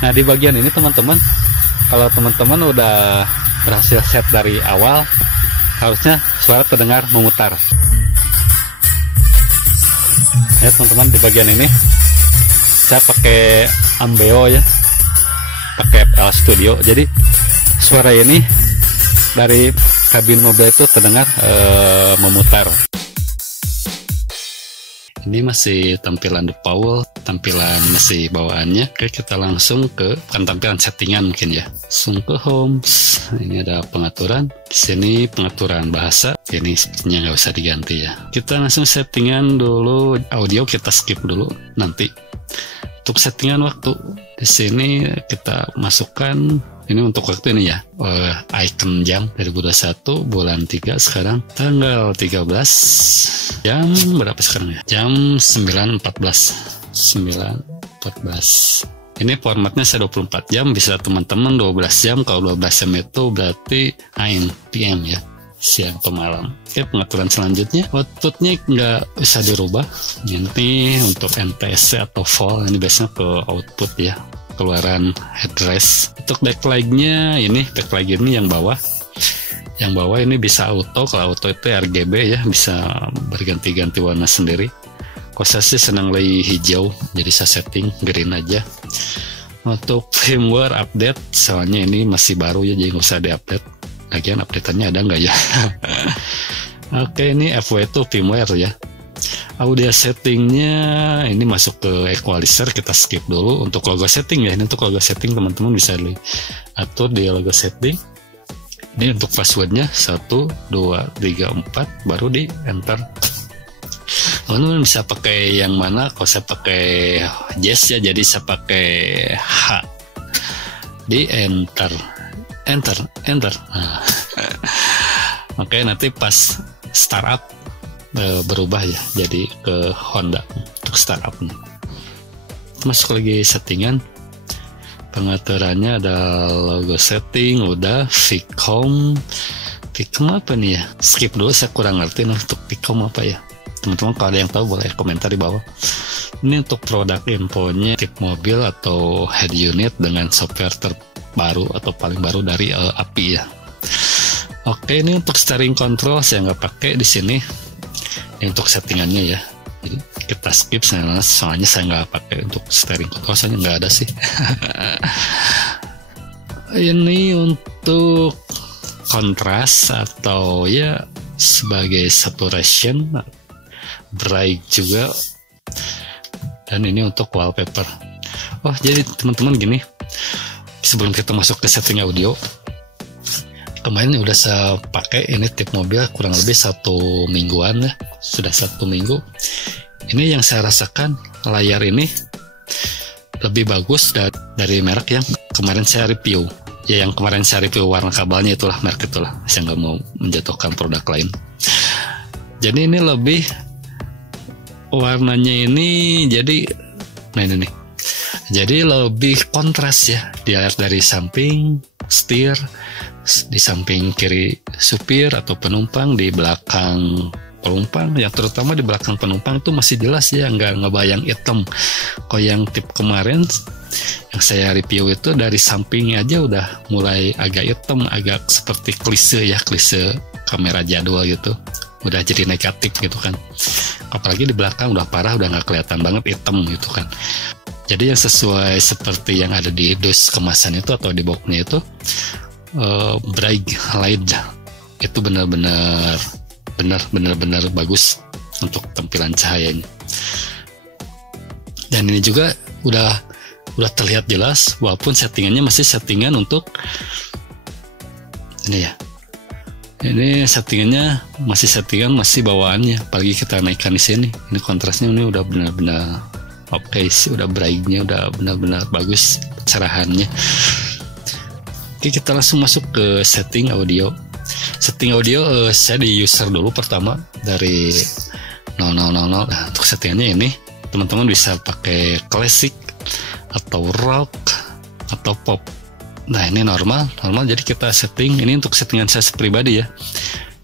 Nah di bagian ini teman-teman, kalau teman-teman udah berhasil set dari awal, harusnya suara terdengar memutar. Ya teman-teman, di bagian ini saya pakai Ambeo ya, pakai FL Studio. Jadi suara ini dari kabin mobil itu terdengar memutar. Ini masih tampilan default, tampilan masih bawaannya. Oke, kita langsung ke bukan tampilan settingan mungkin ya. Langsung ke home. Ini ada pengaturan. Di sini pengaturan bahasa. Ini sepertinya nggak usah diganti ya. Kita langsung settingan dulu audio, kita skip dulu nanti. Untuk settingan waktu, di sini kita masukkan ini untuk waktu ini ya, icon jam 2021 bulan 3 sekarang tanggal 13 jam berapa sekarang ya, jam 9.14 ini formatnya saya 24 jam, bisa teman-teman 12 jam. Kalau 12 jam itu berarti PM ya, siang atau malam. Oke, pengaturan selanjutnya outputnya nggak bisa dirubah. Ini untuk NTSC atau vol, ini biasanya ke output ya, keluaran headrest. Untuk backlight-nya, ini backlight ini yang bawah ini bisa auto. Kalau auto itu RGB ya, bisa berganti-ganti warna sendiri. Kalau saya sih senang lagi hijau, jadi saya setting green aja. Untuk firmware update, soalnya ini masih baru ya, jadi nggak usah diupdate. Lagian update-annya ada nggak ya? Oke, ini FW itu firmware ya. Audio settingnya ini masuk ke equalizer, kita skip dulu. Untuk logo setting ya, ini untuk logo setting teman-teman bisa atur di logo setting. Ini untuk passwordnya 1, 2, 3, 4, baru di enter. Teman-teman bisa pakai yang mana? Kalau saya pakai Jazz ya, jadi saya pakai H, di enter. Nah. Oke, nanti pas startup berubah ya, jadi ke Honda untuk startup. Masuk lagi settingan, pengaturannya ada logo setting, udah Vicom apa nih ya, skip dulu, saya kurang ngerti untuk Vicom apa ya. Teman-teman kalau ada yang tahu boleh komentar di bawah. Ini untuk produk infonya, tip mobil atau head unit dengan software terbaru atau paling baru dari API ya. Oke, ini untuk steering control saya nggak pakai di sini. Ini untuk settingannya ya, jadi kita skip soalnya saya nggak pakai untuk steering control, soalnya nggak ada sih. Ini untuk kontras atau ya sebagai saturation, bright juga, dan ini untuk wallpaper. Oh, jadi teman-teman gini, sebelum kita masuk ke setting audio, kemarin udah saya pakai ini tip mobil kurang lebih 1 mingguan ya, sudah 1 minggu. Ini yang saya rasakan, layar ini lebih bagus dari merek yang kemarin saya review ya. Yang kemarin saya review warna kabelnya itulah, merek itulah, saya nggak mau menjatuhkan produk lain. Jadi ini lebih warnanya ini, jadi nah ini nih, jadi lebih kontras ya. Dilihat dari samping setir, di samping kiri supir atau penumpang, di belakang penumpang, yang terutama di belakang penumpang itu masih jelas ya, nggak ngebayang hitam. Kalau yang tip kemarin yang saya review itu dari sampingnya aja udah mulai agak hitam, agak seperti klise ya, klise kamera jadwal gitu, udah jadi negatif gitu kan. Apalagi di belakang udah parah, udah nggak kelihatan banget hitam gitu kan. Jadi yang sesuai seperti yang ada di dus kemasan itu atau di boxnya itu, bright light itu benar-benar bagus untuk tampilan cahayanya. Dan ini juga udah terlihat jelas, walaupun settingannya masih settingan untuk ini ya. Ini settingannya masih bawaannya, apalagi kita naikkan di sini. Ini kontrasnya ini udah benar-benar oke sih, udah brightnya udah benar-benar bagus cerahannya. Oke, kita langsung masuk ke setting audio. Setting audio saya di user dulu pertama dari 000. Nah, untuk settingannya ini teman-teman bisa pakai classic atau rock atau pop. Nah, ini normal, jadi kita setting. Ini untuk settingan saya pribadi ya.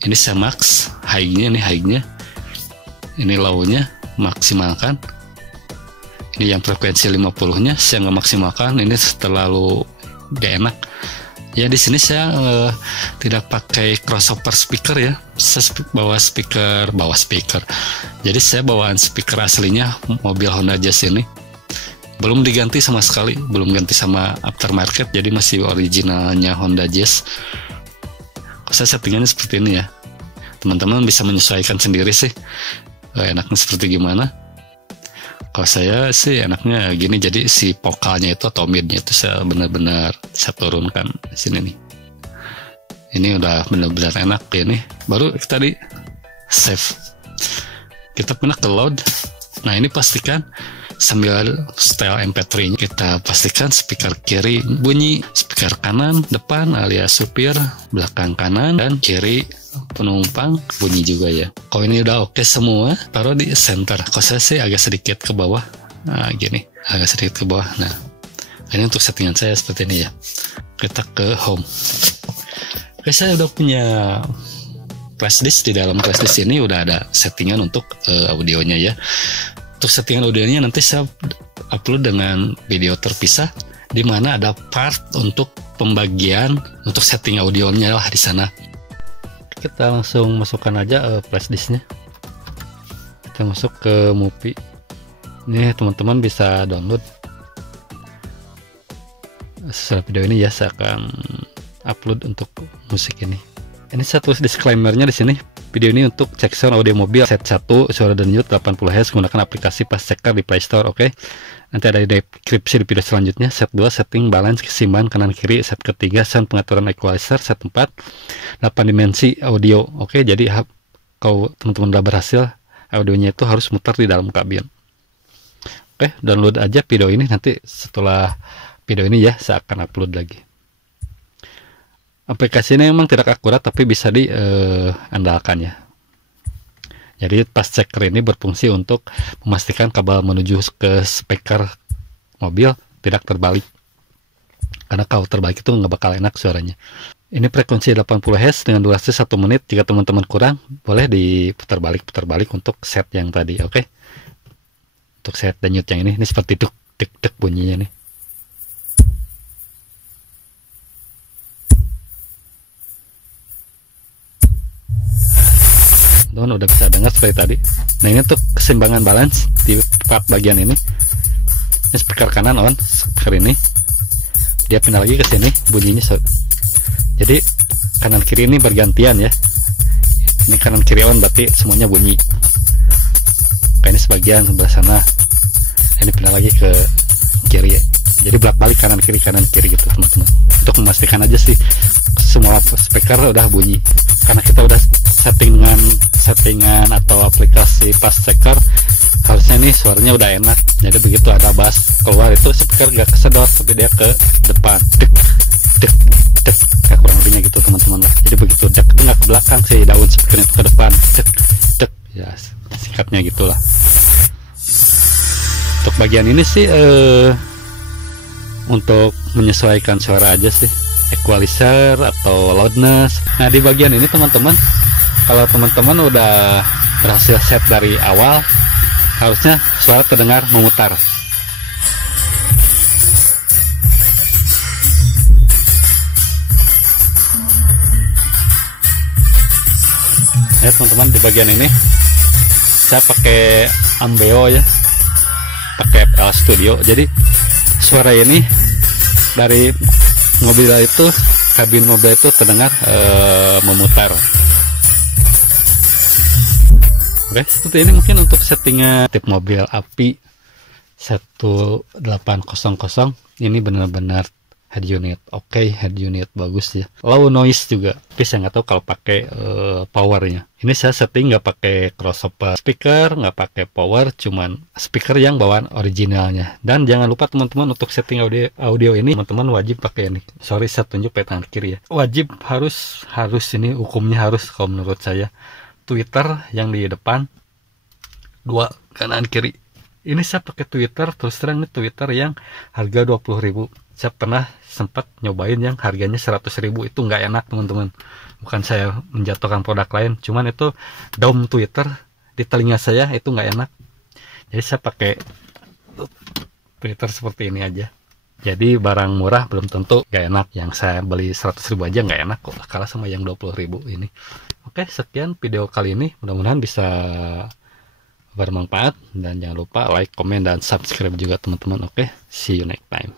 Ini saya max, high-nya ini high-nya. Ini low-nya maksimalkan. Ini yang frekuensi 50-nya saya nggak maksimalkan, ini terlalu gak enak. Ya di sini saya tidak pakai crossover speaker ya. Saya bawa speaker. Jadi saya bawaan speaker aslinya mobil Honda Jazz ini. Belum diganti sama sekali, belum ganti sama aftermarket, jadi masih originalnya Honda Jazz. Saya settingannya seperti ini ya. Teman-teman bisa menyesuaikan sendiri sih enaknya seperti gimana. Kalau saya sih enaknya gini, jadi si vokalnya itu atau midnya itu saya benar-benar saya turunkan di sini nih. Ini udah benar-benar enak ya nih. Baru tadi save. Kita pindah ke load. Nah ini pastikan sambil style MP3 nya kita pastikan speaker kiri bunyi, speaker kanan depan alias supir, belakang kanan dan kiri penumpang bunyi juga ya. Kalau ini udah oke semua, taruh di center. Kalau saya sih agak sedikit ke bawah. Nah gini, agak sedikit ke bawah. Nah ini untuk settingan saya seperti ini ya. Kita ke home. Oke, saya udah punya flash disk. Di dalam flash disk ini udah ada settingan untuk audionya ya. Untuk settingan audionya nanti saya upload dengan video terpisah, di mana ada part untuk pembagian untuk setting audionya lah di sana. Kita langsung masukkan aja flash disknya. Kita masuk ke Movie. Ini teman-teman bisa download. Setelah video ini ya saya akan upload untuk musik ini. Ini saya tulis disclaimernya di sini. Video ini untuk cek sound audio mobil set 1 suara dan mute 80 Hz menggunakan aplikasi Fast Checker di Play Store. Oke. Nanti ada di deskripsi di video selanjutnya. Set 2 setting balance keseimbangan kanan kiri. Set ketiga sound pengaturan equalizer. Set 4 8 dimensi audio. Oke, jadi kalau teman-teman udah berhasil, audionya itu harus muter di dalam kabin. Oke, download aja video ini. Nanti setelah video ini ya saya akan upload lagi. Aplikasi ini memang tidak akurat tapi bisa diandalkan ya. Jadi Fast Checker ini berfungsi untuk memastikan kabel menuju ke speaker mobil tidak terbalik. Karena kalau terbalik itu nggak bakal enak suaranya. Ini frekuensi 80 Hz dengan durasi 1 menit. Jika teman-teman kurang, boleh diputar balik untuk set yang tadi. Oke. Untuk set denyut yang ini seperti duk duk duk bunyinya nih. Teman udah bisa dengar seperti tadi. Nah ini untuk keseimbangan balance di part bagian ini. Ini speaker kanan on, speaker ini dia pindah lagi ke sini bunyinya. Jadi kanan kiri ini bergantian ya. Ini kanan kiri on berarti semuanya bunyi. Kayak ini sebagian sebelah sana. Ini pindah lagi ke kiri. Jadi bolak balik kanan kiri gitu teman-teman. Untuk memastikan aja sih semua speaker udah bunyi. Karena kita udah settingan atau aplikasi Fast Checker, harusnya nih suaranya udah enak. Jadi begitu ada bass keluar itu speaker gak kesedot tapi dia ke depan. Dek dek dek, kayak kurang lebihnya gitu teman-teman. Jadi begitu dek itu nggak ke belakang sih, daun speaker itu ke depan. Dek dek ya, singkatnya gitulah. Untuk bagian ini sih untuk menyesuaikan suara aja sih, equalizer atau loudness. Nah di bagian ini teman-teman, kalau teman-teman udah berhasil set dari awal, harusnya suara terdengar memutar. Ya teman-teman, di bagian ini saya pakai Ambeo ya, pakai FL Studio. Jadi suara ini dari mobil itu, kabin mobil itu terdengar memutar. Oke, seperti ini mungkin untuk settingan tip mobil api 1800. Ini benar-benar head unit. Oke, head unit bagus ya. Low noise juga. Tapi saya nggak tahu kalau pakai powernya. Ini saya setting nggak pakai crossover speaker, nggak pakai power, cuman speaker yang bawaan originalnya. Dan jangan lupa teman-teman, untuk setting audio ini teman-teman wajib pakai ini. Sorry, saya tunjuk pakai tangan kiri ya. Wajib harus ini hukumnya harus kalau menurut saya. Twitter yang di depan, 2 kanan kiri. Ini saya pakai Twitter, terus terang ini Twitter yang harga 20.000. Saya pernah sempat nyobain yang harganya 100.000, itu nggak enak teman-teman. Bukan saya menjatuhkan produk lain, cuman itu dome Twitter di telinga saya itu nggak enak. Jadi saya pakai Twitter seperti ini aja. Jadi barang murah belum tentu gak enak. Yang saya beli 100.000 aja gak enak kok, kalah sama yang 20.000 ini. Oke, sekian video kali ini, mudah-mudahan bisa bermanfaat, dan jangan lupa like, komen, dan subscribe juga teman-teman. Oke, see you next time.